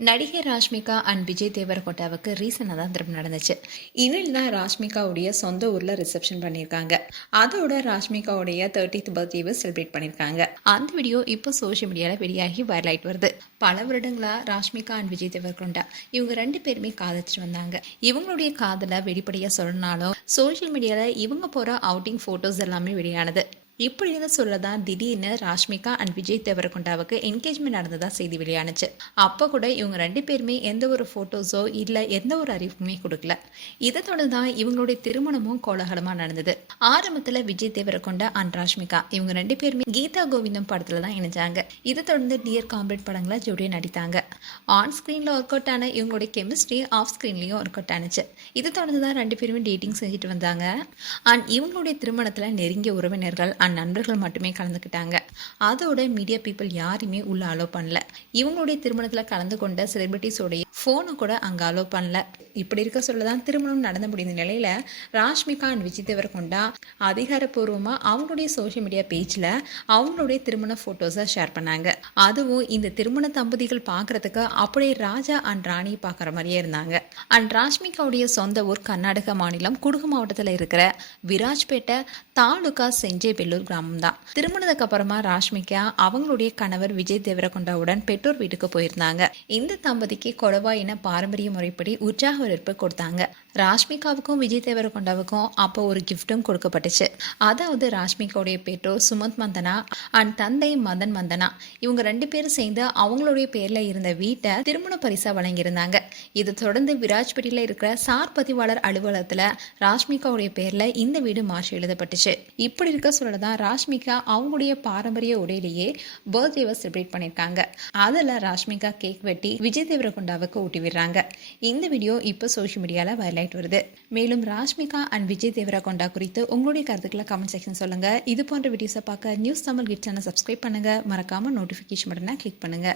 நடிகை ராஷ்மிகா அண்ட் விஜய் தேவரகொண்டாவுக்கு ரீசனாக தான் திரும்ப நடந்துச்சு. இனில் தான் ராஷ்மிகாவுடைய சொந்த ஊரில் ரிசப்ஷன் பண்ணியிருக்காங்க. அதோட ராஷ்மிகாவுடைய 30th பர்த்டேவை செலிப்ரேட் பண்ணியிருக்காங்க. அந்த வீடியோ இப்போ சோஷியல் மீடியாவில் வெளியாகி வைரல் ஆகிட்டு வருது. பல வருடங்களா ராஷ்மிகா அண்ட் விஜய் தேவரகொண்டா இவங்க 2 பேருமே காதலிச்சுட்டு வந்தாங்க. இவங்களுடைய காதலை வெளிப்படையாக சொல்லனாலும் சோஷியல் மீடியாவில் இவங்க போகிற அவுட்டிங் ஃபோட்டோஸ் எல்லாமே வெளியானது. இப்படின்னு சொல்லதான் திடீர்னு ராஷ்மிகா அண்ட் விஜய் தேவரகொண்டாவுக்கு என்கேஜ்மெண்ட் நடந்ததா செய்தி வெளியானுச்சு. அப்போ கூட இவங்க 2 பேருமே எந்த ஒரு ஃபோட்டோஸோ இல்லை எந்த ஒரு அறிவிப்புமே கொடுக்கல. இதை தொடர்ந்து தான் இவங்களுடைய திருமணமும் கோலாகலமாக நடந்தது. ஆரம்பத்தில் விஜய் தேவரகொண்டா அண்ட் ராஷ்மிகா இவங்க 2 பேருமே கீதா கோவிந்தம் படத்தில் தான் இணைஞ்சாங்க. இதை தொடர்ந்து டியர் காம்ரேட் படங்களை ஜோடியாக நடித்தாங்க. ஆன் ஸ்க்ரீனில் ஒர்க் அவுட் ஆன இவங்களுடைய கெமிஸ்ட்ரி ஆஃப் ஸ்க்ரீன்லேயும் ஒர்க் அவுட் ஆனிச்சு. இதை தொடர்ந்து தான் 2 பேருமே டேட்டிங் செஞ்சுட்டு வந்தாங்க. அண்ட் இவங்களுடைய திருமணத்தில் நெருங்கிய உறவினர்கள் அண்ட் நண்பர்கள் மட்டுமே கலந்துக்கிட்டாங்க. அதோட மீடியா பீப்புள் யாருமே உள்ள அலோ பண்ணல. இவங்களுடைய திருமணத்தில் கலந்து கொண்ட செலிபிரிட்டிஸோடைய ஃபோனை கூட அங்கே அலோ பண்ணல. இப்படி இருக்க சொல்லதான் திருமணம் நடந்து முடிந்த நிலையில் ராஷ்மிகா அண்ட் விஜய் தேவரகொண்டா அதிகாரப்பூர்வமாக அவங்களுடைய சோஷியல் மீடியா பேஜில் அவங்களுடைய திருமண ஃபோட்டோஸை ஷேர் பண்ணாங்க. அதுவும் இந்த திருமண தம்பதிகள் பார்க்குறதுக்கு அப்படியே ராஜா அண்ட் ராணி பார்க்குற மாதிரியே இருந்தாங்க. அண்ட் ராஷ்மிகாவுடைய சொந்த ஊர் கர்நாடக மாநிலம் குடகு மாவட்டத்தில் இருக்கிற விராஜ்பேட்டை தாலுகா செஞ்சேபெல்லூர் கிராமம் தான். திருமணத்துக்கு அப்புறமா ராஷ்மிகா அவங்களுடைய கணவர் விஜய் தேவரகொண்டாவுடன் பெற்றோர் வீட்டுக்கு போயிருந்தாங்க. இந்த தம்பதிக்கு கொடவாயின பாரம்பரிய முறைப்படி உற்சாக வரவேற்பு கொடுத்தாங்க. ராஷ்மிகாவுக்கும் விஜய் தேவரகொண்டாவுக்கும் அப்போ ஒரு கிஃப்டும் கொடுக்கப்பட்டுச்சு. அதாவது ராஷ்மிகாவுடைய பெற்றோர் சுமந்த் மந்தனா அண்ட் தந்தை மதன் மந்தனா இவங்க 2 பேரும் சேர்ந்து அவங்களுடைய பேர்ல இருந்த வீட்டை திருமண பரிசா வழங்கியிருந்தாங்க. இதை தொடர்ந்து விராஜ்பேட்டையில் இருக்கிற சார் பதிவாளர் அலுவலகத்துல ராஷ்மிகாவுடைய பேர்ல இந்த வீடு மாற்றி எழுதப்பட்டுச்சு. இப்படி இருக்க சொல்லதான் ராஷ்மிகா அவங்களுடைய பாரம்பரிய உடையிலேயே பர்த்டேவை செலிப்ரேட் பண்ணியிருக்காங்க. அதில் ராஷ்மிகா கேக் வெட்டி விஜய் தேவரகொண்டாவுக்கு ஊட்டி விடுறாங்க. இந்த வீடியோ இப்போ சோஷியல் மீடியாவில் வைரல் ஆகிட்டு வருது. மேலும் ராஷ்மிகா அண்ட் விஜய் தேவரகொண்டா குறித்து உங்களுடைய கருத்துக்களை கமெண்ட் செக்ஷன் சொல்லுங்க. இது போன்ற வீடியோஸை பார்க்க நியூஸ் தமிழ் கிட் சேனல் சப்ஸ்கிரைப் பண்ணுங்க. மறக்காம நோட்டிஃபிகேஷன் பட்டனை கிளிக் பண்ணுங்க.